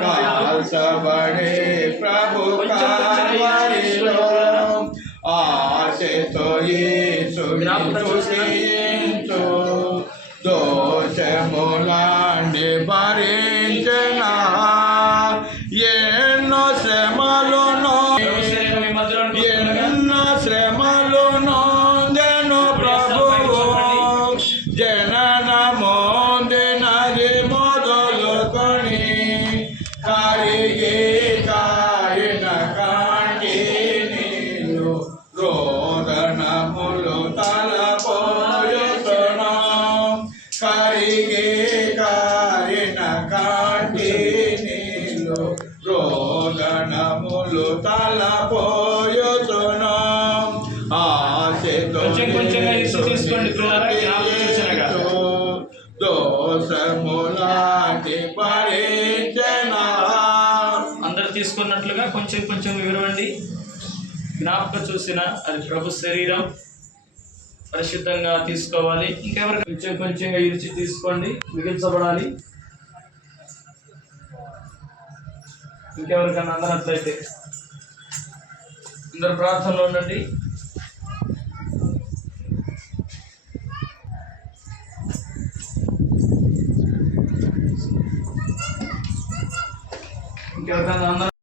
కాల్చబడే ప్రభు కాల్వరిలో ఆశతో యేసుని స్తుతించు దోషములాంటి భరించిన. ఎన్నో శ్రమలను కొంచెం కొంచెంగా ఇసు తీసుకోండి. దోషములాంటి తీసుకున్నట్లుగా కొంచెం కొంచెం వివరండి జ్ఞాపక చూసిన అది ప్రభు శరీరం. పరిశుద్ధంగా తీసుకోవాలి. ఇంకెవరికి కొంచెం కొంచెంగా ఇరిచి తీసుకోండి. మిగిల్చబడాలి ఇంకెవరికైనా అందనట్లయితే అందరు ప్రార్థనలో ఉండండి. ఇంకెవరికైనా అందరూ